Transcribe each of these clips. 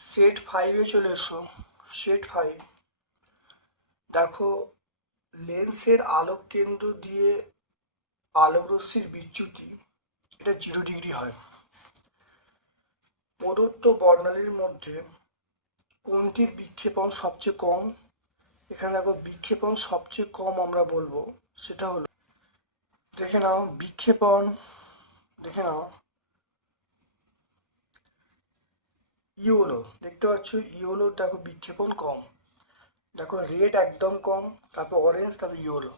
Set ফাইভে চলে এসো। সেট ফাইভ দেখো লেন্সের আলোক কেন্দ্র দিয়ে আলোকরশ্মির বিচ্যুতি, এটা জিরো ডিগ্রি হয়। প্রদত্ত বর্ণালীর মধ্যে কোনটির বিক্ষেপণ সবচেয়ে কম? এখানে দেখো বিক্ষেপণ সবচেয়ে কম আমরা বলব, সেটা হলো, দেখে নাও বিক্ষেপণ, দেখে নাও ইওলো দেখতে পাচ্ছ ইওলো দেখো বিক্ষেপণ কম, দেখো রেড একদম কম, তারপর অরেঞ্জ তারপর ইওলো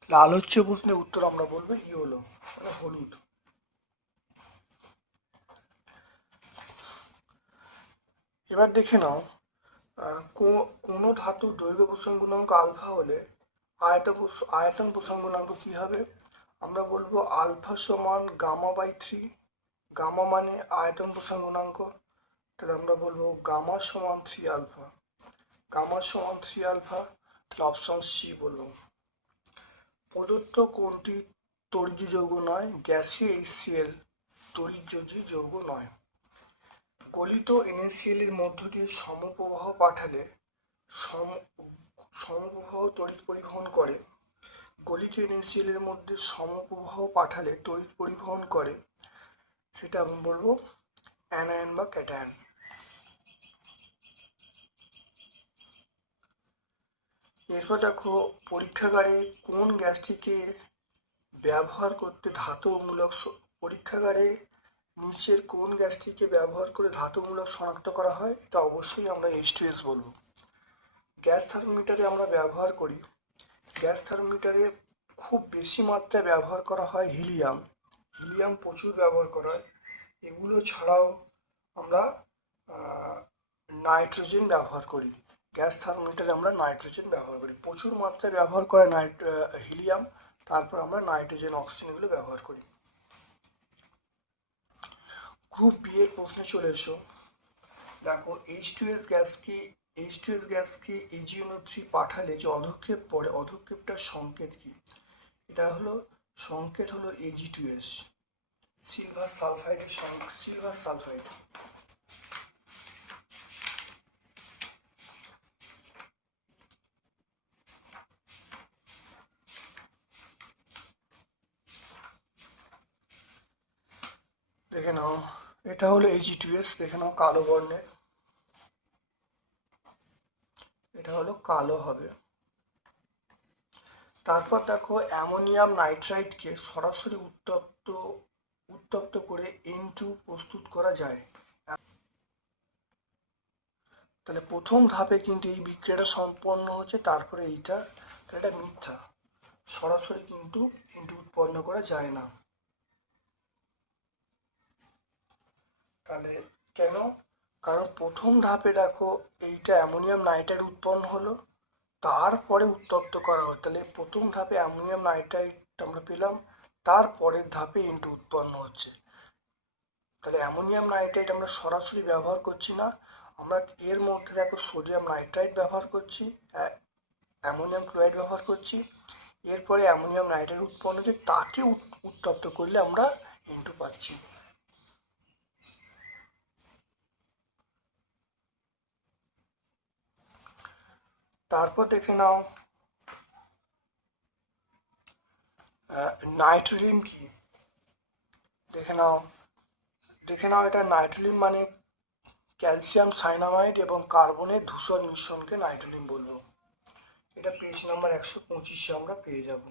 তাহলে আলোচ্য প্রশ্নের উত্তর আমরা বলব ইওলো মানে হলুদ। এবার দেখে নাও কোনো ধাতুর দৈর্ঘ্য প্রসঙ্গ গুণাঙ্ক আলফা হলে আয়তন আয়তন প্রসঙ্গ গুণাঙ্ক কী হবে? আমরা বলব আলফা সমান গামা বাই থ্রি। গামা মানে আয়তন প্রসঙ্গ গুণাঙ্ক তাহলে আমরা বলব গামা সমান থ্রি আলফা। গামা সমান থ্রি আলফা, তাহলে অপশন সি বলব। প্রদত্ত কোনটি তরিজ যৌগ নয়, গ্যাসীয় এইচসিএল তরিযোজী যৌগ নয়। গলিত এনএসিএল এর মধ্য দিয়ে সমপ্রবাহ পাঠালে সম, সমপ্রবাহ তড়িৎ পরিবহন করে। গলিত এনএসিএল এর মধ্যে সমপ্রবাহ পাঠালে তড়িৎ পরিবহন করে। সেটা আমি বলব অ্যানায়ন বা ক্যাটায়ন। এরপর দেখো পরীক্ষাগারে কোন গ্যাসটিকে ব্যবহার করতে ধাতুমূলক পরীক্ষাগারে নিচের কোন গ্যাসটিকে ব্যবহার করে ধাতুমূলক শনাক্ত করা হয় এটা অবশ্যই আমরা এইচ টু এস বলব। গ্যাস থার্মোমিটারে আমরা ব্যবহার করি। গ্যাস থার্মোমিটারে খুব বেশি মাত্রায় ব্যবহার করা হয় হিলিয়াম। হিলিয়াম প্রচুর ব্যবহার করা হয়। এগুলো ছাড়াও আমরা নাইট্রোজেন ব্যবহার করি। গ্যাস থার্মোমিটারে আমরা নাইট্রোজেন ব্যবহার করি। প্রচুর মাত্রায় ব্যবহার করে নাইট হিলিয়াম। তারপর আমরা নাইট্রোজেন অক্সিজেন এগুলো ব্যবহার করি। গ্রুপ বি এর প্রশ্নে চলে এসো। দেখো এইচ টু এস গ্যাসকে এইচ টু এস গ্যাসকে এজিএনও থ্রি পাঠালে যে অধক্ষেপ পড়ে অধক্ষেপটার সংকেত কি? এটা হলো, সংকেত হলো এজি টু এস সিলভার সালফাইডের সিলভার সালফাইড দেখে নাও। এটা হলো এজি টু এস দেখে নাও, কালো বর্ণের। এটা হলো কালো হবে। তারপর দেখো, অ্যামোনিয়াম নাইট্রাইটকে সরাসরি উত্তপ্ত উত্তপ্ত করে এন টু প্রস্তুত করা যায়। তাহলে প্রথম ধাপে কিন্তু এই বিক্রিয়াটা সম্পন্ন হচ্ছে, তারপরে এইটা, তাহলে এটা মিথ্যা। সরাসরি কিন্তু এন টু উৎপন্ন করা যায় না। তাহলে কেন? কারণ প্রথম ধাপে দেখো এইটা অ্যামোনিয়াম নাইট্রাইট উৎপন্ন হলো, তারপরে উত্তপ্ত করা হয় তাহলে প্রথম ধাপে অ্যামোনিয়াম নাইট্রাইট আমরা পেলাম, তারপরের ধাপে ইন্টু উৎপন্ন হচ্ছে। তাহলে অ্যামোনিয়াম নাইট্রাইট আমরা সরাসরি ব্যবহার করছি না, আমরা এর মধ্যে দেখো সোডিয়াম নাইট্রাইট ব্যবহার করছি, অ্যা- অ্যামোনিয়াম ক্লোরাইড ব্যবহার করছি, এরপরে অ্যামোনিয়াম নাইট্রাইট উৎপন্ন হচ্ছে, তাকে উত্তপ্ত করলে আমরা ইন্টু পাচ্ছি। তারপর দেখে নাও। নাইট্রোলিন কি? দেখে নাও। দেখে নাও এটা নাইট্রোলিন মানে ক্যালসিয়াম সাইনামাইড এবং কার্বনের ধূসর মিশ্রণকে নাইট্রোলিন বলব। এটা পেজ নাম্বার একশো পঁচিশে আমরা পেয়ে যাব।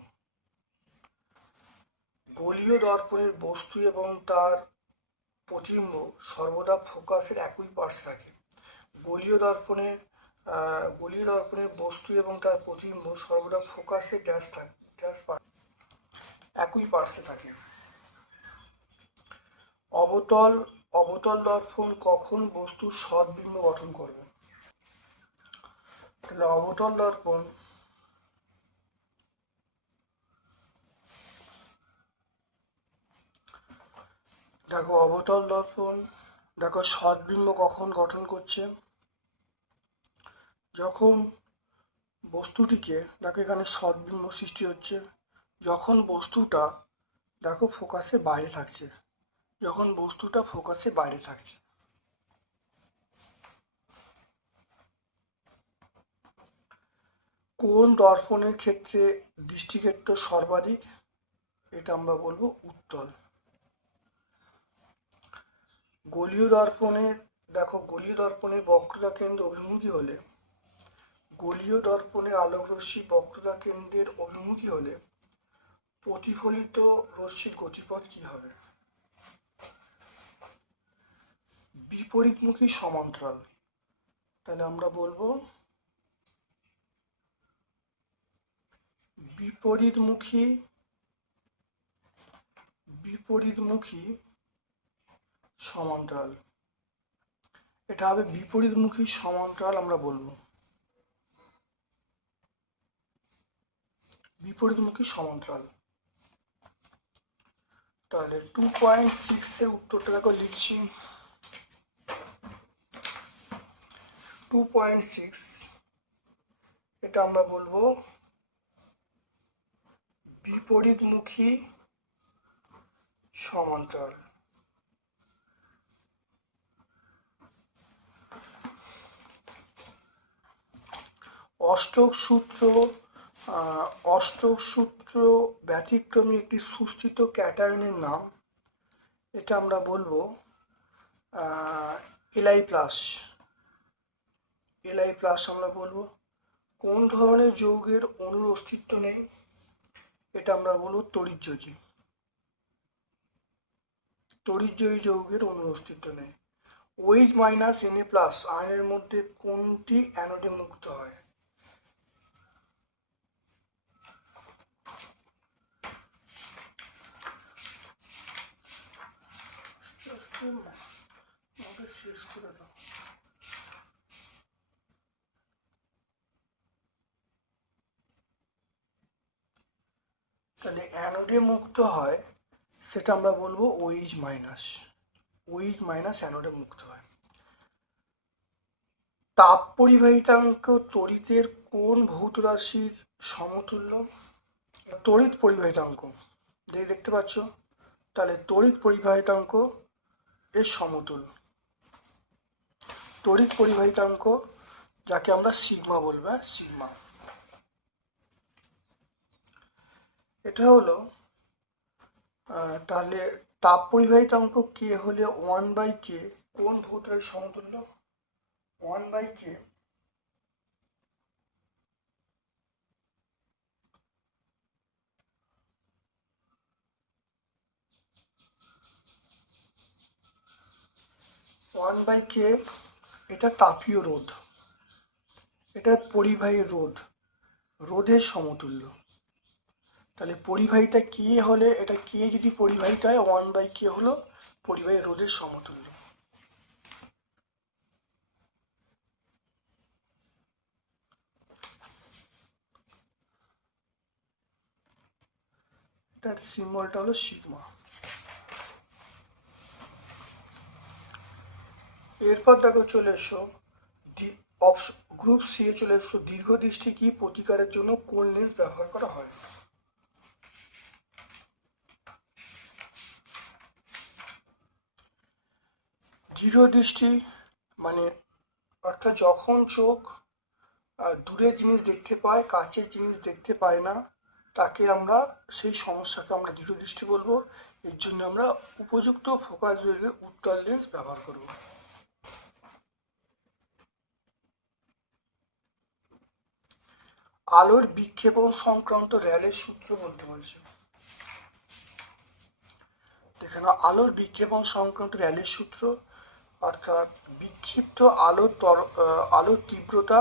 গলীয় দর্পণের বস্তু এবং তার প্রতিবিম্ব সর্বদা ফোকাসের একই পার্শ্বে থাকে গলীয় দর্পণে গলীয় দর্পণের বস্তু এবং তার প্রতিবিম্ব সর্বদা ফোকাসে ড্যাশ থাকে পা- একই পার্শ্বে থাকে। অবতল অবতল দর্পণ কখন বস্তুর সদ্বিম্ব গঠন করবে? তাহলে অবতল দর্পণ দেখো, অবতল দর্পণ, দেখো, সদ্বিম্ব কখন গঠন করছে? যখন বস্তুটিকে দেখো এখানে সদ্বিম্ব সৃষ্টি হচ্ছে, যখন বস্তুটা দেখো ফোকাসে বাইরে থাকছে, যখন বস্তুটা ফোকাসে বাইরে থাকছে। কোন দর্পণের ক্ষেত্রে দৃষ্টিক্ষেত্র সর্বাধিক? এটা আমরা বলব উত্তল। গলীয় দর্পণের দেখো গলীয় দর্পণের বক্রতা কেন্দ্র অভিমুখী হলে গলীয় দর্পণের আলোক রশ্মি বক্রতা কেন্দ্রের অভিমুখী হলে প্রতিফলিত রশ্মির গতিপথ কি হবে? বিপরীতমুখী সমান্তরাল। তাহলে আমরা বলব বিপরীতমুখী বিপরীতমুখী সমান্তরাল। এটা হবে বিপরীতমুখী সমান্তরাল আমরা বলব। বিপরীতমুখী সমান্তরাল। তাহলে টু পয়েন্ট সিক্সের উত্তরটা দেখো লিখছি। টু পয়েন্ট সিক্স এটা আমরা বলব বিপরীতমুখী সমান্তরাল। অষ্টক সূত্র আহ, অষ্টক সূত্র ব্যতিক্রমী একটি সুস্থিত ক্যাটায়নের নাম এটা আমরা বলব এলআই প্লাস। এলআই প্লাস আমরা বলব। কোন ধরনের যৌগের অণুর অস্তিত্ব নেই এটা আমরা বলব তড়িৎযোজী তড়িৎজয়ী যৌগের অণুর অস্তিত্ব নেই। ওইচ মাইনাস এনএ প্লাস আয়নের মধ্যে কোনটি অ্যানোডে মুক্ত হয়? আমাকে শেষ করে দাও তাহলে অ্যানোডে মুক্ত হয়, সেটা আমরা বলব ওইচ মাইনাস ওইচ মাইনাস অ্যানোডে মুক্ত হয়। তাপ পরিবাহিতাঙ্ক তড়িতের কোন ভৌত রাশির সমতুল্য? তড়িৎ পরিবাহিতাঙ্ক দেখে দেখতে পাচ্ছ, তাহলে তড়িৎ পরিবাহিতাঙ্ক এর সমতুল তড়িৎ পরিবাহিতাঙ্ক যাকে আমরা সিগমা বলব হ্যাঁ, সিগমা এটা হলো তাহলে তাপ পরিবাহিতাঙ্ক কে হলে ওয়ান বাই কে কোন ভৌত সমতুল্য? One by K one by K এটা তাপীয় রোধ। এটা পরিবাহী রোধ, রোধের সমতুল্য। তাহলে পরিবাহীটা কে হলে, এটা কে যদি পরিবাহীটা হয় ওয়ান বাই কে হলো পরিবাহী রোধের সমতুল্য। এটার সিম্বলটা হলো সিগমা এরপর দেখো চলে এসো। গ্রুপ সি এ চলে এসো। দীর্ঘ দৃষ্টি কি প্রতিকারের জন্য কোন লেন্স ব্যবহার করা হয়? দৃঢ় দৃষ্টি মানে অর্থাৎ যখন চোখ দূরের জিনিস দেখতে পায়, কাছের জিনিস দেখতে পায় না, তাকে আমরা সেই সমস্যাকে আমরা দৃঢ় দৃষ্টি বলব। এর জন্য আমরা উপযুক্ত ফোকাস উত্তর লেন্স ব্যবহার করব। আলোর বিক্ষেপণ সংক্রান্ত র্যালের সূত্র বলতে বলছে। দেখে আলোর বিক্ষেপণ সংক্রান্ত র্যালের সূত্র, অর্থাৎ বিক্ষিপ্ত আলোর তর আলোর তীব্রতা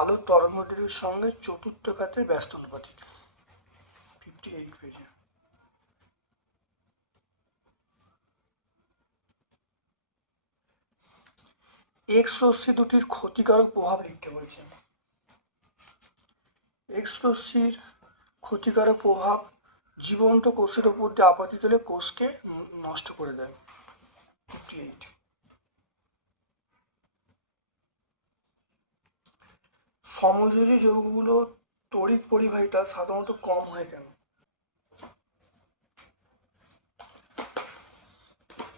আলোর তরঙ্গদৈর্ঘ্যের সঙ্গে চতুর্থ ঘাতের ব্যস্ত অনুপাতিক। ফিফটি এইট এক্স রশ্মি দুটির ক্ষতিকারক প্রভাব লিখতে বলছেন এক্স ক্ষতিকারক প্রভাব জীবন্ত কোষের ওপর দিয়ে আপাতিত হলে কোষকে নষ্ট করে দেয়। ফিফটি সমযোজী যৌগগুলো তড়িৎ পরিবাহিতা সাধারণত কম হয় কেন?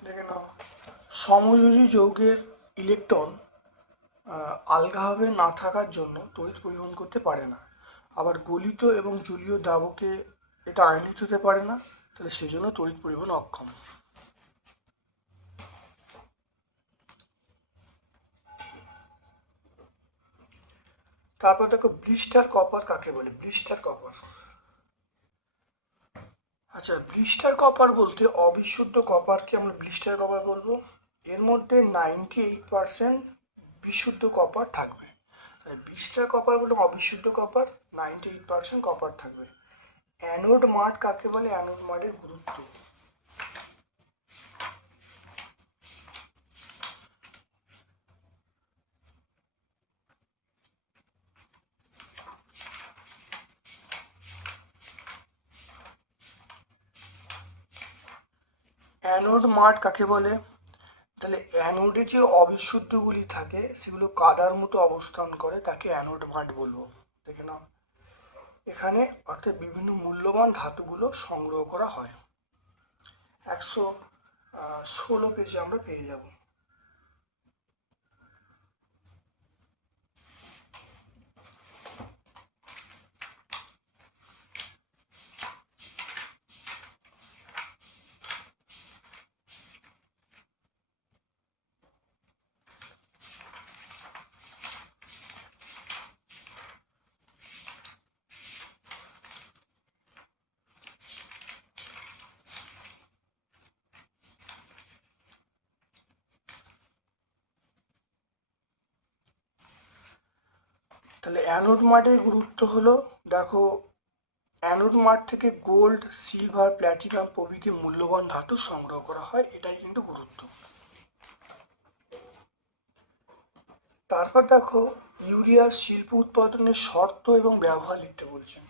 দেখে নাও। সমযোজী যৌগের ইলেকট্রন আলগাভাবে না থাকার জন্য তড়িৎ পরিবহন করতে পারে না। আবার গলিত এবং জলীয় দ্রাবকে এটা আয়নিত হতে পারে না, তাহলে সেই জন্য তড়িৎ পরিবহন অক্ষম। তারপর দেখো ব্লিস্টার কপার কাকে বলে? Blister copper. আচ্ছা ব্লিস্টার কপার বলতে অবিশুদ্ধ কপারকে আমরা ব্লিস্টার কপার বলব। এর মধ্যে নাইনটি এইট পার্সেন্ট বিশুদ্ধ কপার থাকবে। ব্লিস্টার কপার বলে অবিশুদ্ধ copper. Ninety eight percent copper থাকবে। অ্যানোড মাঠ কাকে বলে? অ্যানোড মাঠের গুরুত্ব। অ্যানোড মাঠ কাকে বলে? তাহলে অ্যানোডে যে অবিশুদ্ধগুলি থাকে, সেগুলো কাদার মতো অবস্থান করে, তাকে অ্যানোড মাঠ বলব। দেখে নাও। এখানে অর্থাৎ বিভিন্ন মূল্যবান ধাতুগুলো সংগ্রহ করা হয়। একশো ষোলো পেজে আমরা পেয়ে যাব। তাহলে অ্যানোড মাঠের গুরুত্ব হলো, দেখো অ্যানোড মাঠ থেকে গোল্ড সিলভার প্ল্যাটিনাম প্রভৃতি মূল্যবান ধাতু সংগ্রহ করা হয়, এটাই কিন্তু গুরুত্ব। তারপর দেখো ইউরিয়ার শিল্প উৎপাদনের শর্ত এবং ব্যবহার লিখতে বলছেন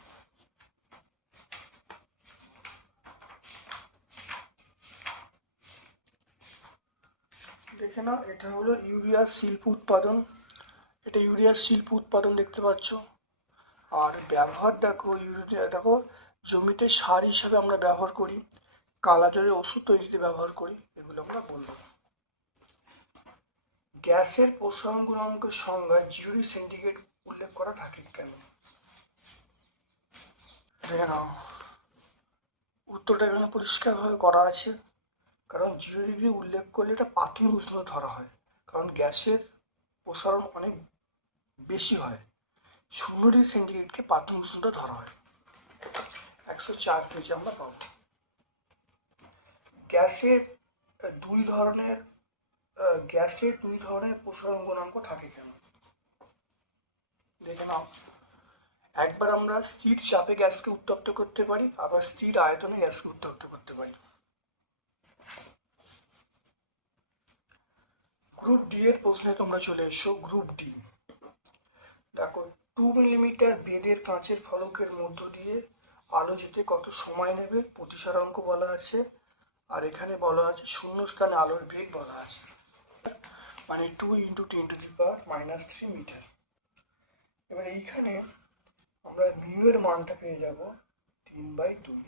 দেখে নাও, এটা হলো ইউরিয়ার শিল্প উৎপাদন এটা ইউরিয়ার শিল্প উৎপাদন দেখতে পাচ্ছ। আর ব্যবহার দেখো, ইউরিয়া দেখো, জমিতে সার হিসাবে আমরা ব্যবহার করি কালাজলের ওষুধ তৈরিতে ব্যবহার করি, এগুলো আমরা বলব। গ্যাসের প্রসারণ গুণাঙ্কের সংজ্ঞা জিরো সেন্টিগ্রেড উল্লেখ করা থাকে কেন? দেখে নাও। উত্তরটা এখানে পরিষ্কারভাবে করা আছে? কারণ জিরো ডিগ্রি উল্লেখ করলে এটা প্রাথমিক উষ্ণতা ধরা হয়, কারণ গ্যাসের প্রসারণ অনেক বেশি হয়। শূন্য ডিগ্রি সেন্টিগ্রেডকে প্রাথমিক উষ্ণতা ধরা হয়। একশো চার পেজে আমরা পাবো। গ্যাসের দুই ধরনের গ্যাসের দুই ধরনের প্রসারণ গুণাঙ্ক থাকে কেন? দেখে নাও। একবার আমরা স্থির চাপে গ্যাসকে উত্তপ্ত করতে পারি, আবার স্থির আয়তনে গ্যাসকে উত্তপ্ত করতে পারি। গ্রুপ ডি এর প্রশ্নে তোমরা চলে এসো। Group D. দেখো টু মিলিমিটার বেদের কাঁচের ফলকের মধ্য দিয়ে আলো যেতে কত সময় নেবে, প্রতিসার অঙ্ক বলা আছে। আর এখানে বলা আছে শূন্য স্থানে আলোর বেগ বলা আছে। মানে two into ten to the power minus three metre এবার এইখানে আমরা মিউ এর মানটা পেয়ে যাব তিন বাই দুই।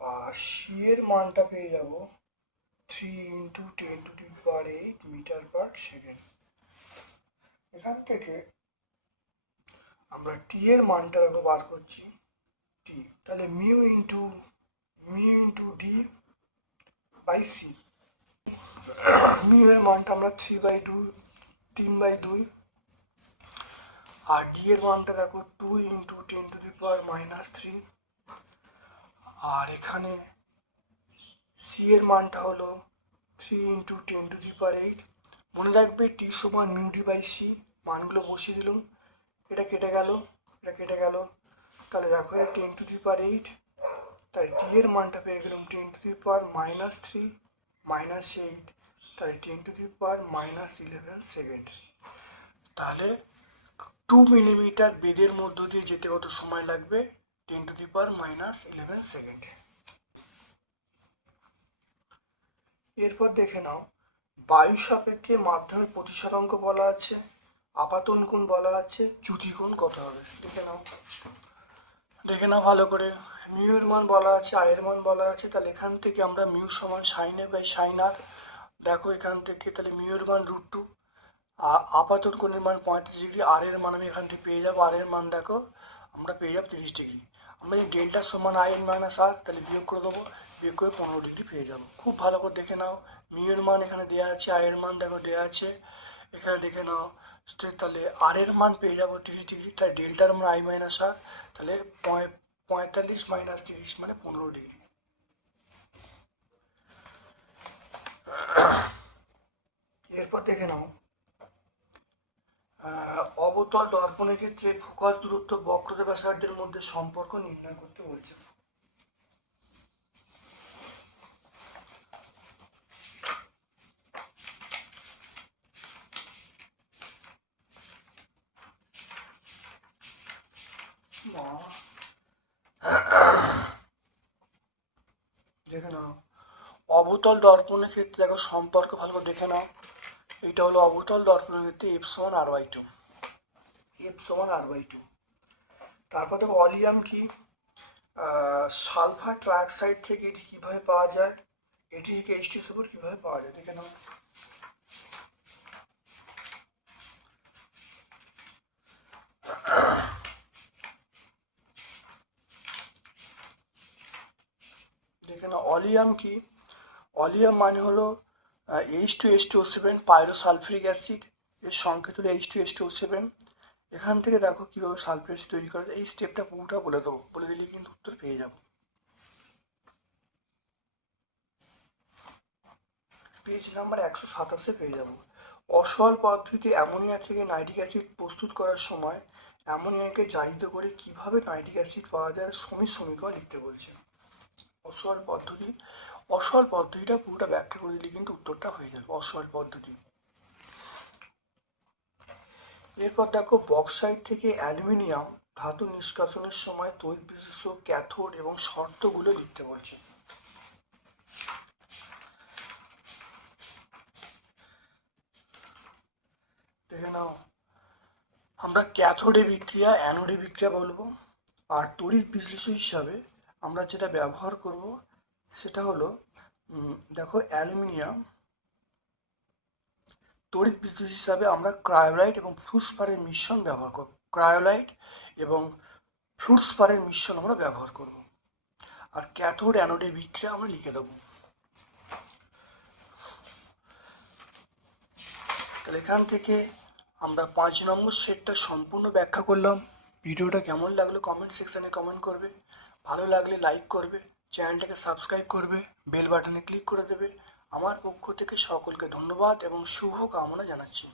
আর সি এর মানটা পেয়ে যাব three into ten to the power eight metre per second এখান থেকে আমরা টি এর মানটা দেখো বার করছি টি তাহলে mu into mu into D by C mu এর মানটা আমরা থ্রি বাই টু তিন বাই দুই। আর ডি এর মানটা দেখো two into ten to the power minus three আর এখানে সি এর মানটা হলো three into ten to the power eight মনে রাখবে টি সমান মিউ ডি সি মানগুলো বসিয়ে দিলাম। এটা কেটে গেল, এটা কেটে গেল। তাহলে দেখো এটা ten to three per eight তাই ডি এর মানটা পেয়ে গেলাম ten to three per minus three minus eight তাই ten to three per minus eleven second তাহলে টু মিলিমিটার বেদের মধ্য দিয়ে যেতে কত সময় লাগবে? Ten to the per minus eleven second এরপর দেখে নাও বায়ু সাপেক্ষে মাধ্যমের প্রতিসরাঙ্ক বলা আছে, আপাতন কোণ বলা আছে চ্যুতি কোণ কত হবে? দেখে নাও। দেখে নাও ভালো করে। মিউর মান বলা আছে, আয়ের মান বলা আছে, তাহলে এখান থেকে আমরা মিউ সমান সাইন বাই সাইন আর দেখো এখান থেকে তাহলে মিউর মান রুট টু আপাতন কোণের মান পঁয়ত্রিশ ডিগ্রি আর এর মান আমি এখান থেকে পেয়ে যাব আর এর মান দেখো, আমরা পেয়ে যাব তিরিশ ডিগ্রি আমরা যদি ডেল্টা সমান আই এন মাইনাস আর তাহলে বিয়োগ করে দেবো, বিয়োগ করে পনেরো ডিগ্রি পেয়ে যাব। খুব ভালো করে দেখে নাও। মিউর মান এখানে দেওয়া আছে আয়ের মান দেখো দেওয়া আছে। এখানে দেখে নাও তাহলে আর এর মান পেয়ে যাব তিরিশ ডিগ্রি তাহলে ডেল্টার মান আই মাইনাস আর তাহলে পঁয়- পঁয়তাল্লিশ মাইনাস তিরিশ মানে পনেরো ডিগ্রি এরপর দেখে নাও অবতল দর্পণের ক্ষেত্রে ফোকাস দূরত্ব বক্রতা ব্যাসার্ধের মধ্যে সম্পর্ক নির্ণয় করতে বলছে। দেখে নাও। অবতল দর্পণের ক্ষেত্রে দেখো সম্পর্ক ভালো করে দেখে নাও। এটা হলো অবতল দর্পণের ক্ষেত্রে এফ সমান আর বাই টু এফ সমান আর বাই টু তারপর দেখো অলিয়াম কি? সালফার ট্রাইঅক্সাইড থেকে এটি কীভাবে পাওয়া যায়? এটি থেকে এইচ টি সুপার কীভাবে পাওয়া যায়? দেখে নাও। দেখে নাও, অলিয়াম কি? অলিয়াম মানে হলো H two H two seven pyrosulphuric acid এর সংকেত হলো H two H two seven এখান থেকে দেখো কীভাবে সালফার অ্যাসিড তৈরি করা এই স্টেপটা পুরোটা বলে দেবো। বলে দিলে কিন্তু উত্তর পেয়ে যাব। পেজ নাম্বার একশো সাতাশে পেয়ে যাব। অসল পদ্ধতিতে অ্যামোনিয়া থেকে নাইট্রিক অ্যাসিড প্রস্তুত করার সময় অ্যামোনিয়াকে জারিত করে কীভাবে নাইট্রিক অ্যাসিড পাওয়া যায়, সমীর সমীকরণ লিখতে বলছে। অসল পদ্ধতি অসল পদ্ধতিটা পুরোটা ব্যাখ্যা করে দিলে, কিন্তু উত্তরটা হয়ে যাবে অসল পদ্ধতি। এরপর দেখো বক্সাইড থেকে অ্যালুমিনিয়াম ধাতু নিষ্কাশনের সময় তৈরি বিশেষ ক্যাথোড এবং শর্তগুলো লিখতে বলছে। দেখে নাও, আমরা ক্যাথোডে বিক্রিয়া, অ্যানোডে বিক্রিয়া বলব, আর তড়িৎ বিশ্লেষণ হিসাবে আমরা যেটা ব্যবহার করব সেটা হলো দেখো অ্যালুমিনিয়াম, তড়িৎ বিদ্যুৎ হিসাবে আমরা ক্রায়োলাইট এবং ফ্লুসপারের মিশ্রণ ব্যবহার করব। ক্রায়োলাইট এবং ফ্লুসপারের মিশ্রণ আমরা ব্যবহার করব। আর ক্যাথোড অ্যানোডের বিক্রিয়া আমরা লিখে দেবো। তাহলে এখান থেকে আমরা পাঁচ নম্বর সেটটা সম্পূর্ণ ব্যাখ্যা করলাম। ভিডিওটা কেমন লাগল কমেন্ট সেকশানে কমেন্ট করবে। ভালো লাগলে লাইক করবে। চ্যানেলটাকে সাবস্ক্রাইব করবে, বেল বাটনে ক্লিক করে দেবে। আমার পক্ষ থেকে সকলকে ধন্যবাদ এবং শুভ কামনা জানাচ্ছি।